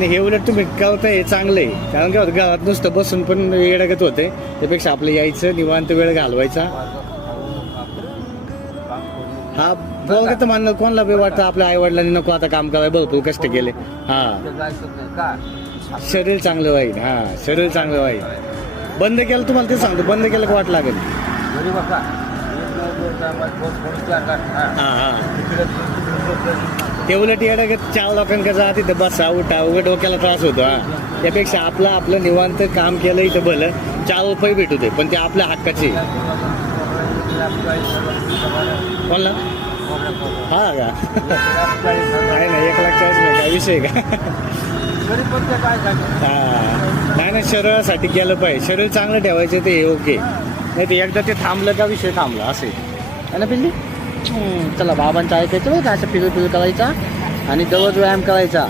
आणि हे उलट तुम्ही करताय हे चांगलं आहे. कारण काय होतं घरात नुसतं बसून पण येडगत होते, त्यापेक्षा आपलं यायचं निवांत वेळ घालवायचा. हा बघ तर मानलं कोणाला बी वाटतं आपल्या आई वडिलांनी नको आता काम करायला, भरपूर कष्ट केले. शरीर चांगलं वाईट, शरीर चांगलं वाईट. बंद केलं तुम्हाला ते सांगतो, बंद केलं का वाट लागेल. ते उलट येडं 4 लोकांकडे जा तिथं बसा उठा उघड डोक्याला त्रास होतो. त्यापेक्षा आपलं निवांत काम केलं इथं भलं 4 रुपये भेटू दे, पण ते आपल्या हक्काचे. कोणला का नाही ना 1,40,000 काय विषय का. नाही शरीरासाठी केलं पाहिजे, शरीर चांगलं ठेवायचं ते ओके. नाही ते एकदा ते थांबलं का विषय थांबला असे आहे ना पिल्ली. चला बाबांचं ऐकायचं बघ, असं फिरू करायचा आणि दररोज व्यायाम करायचा.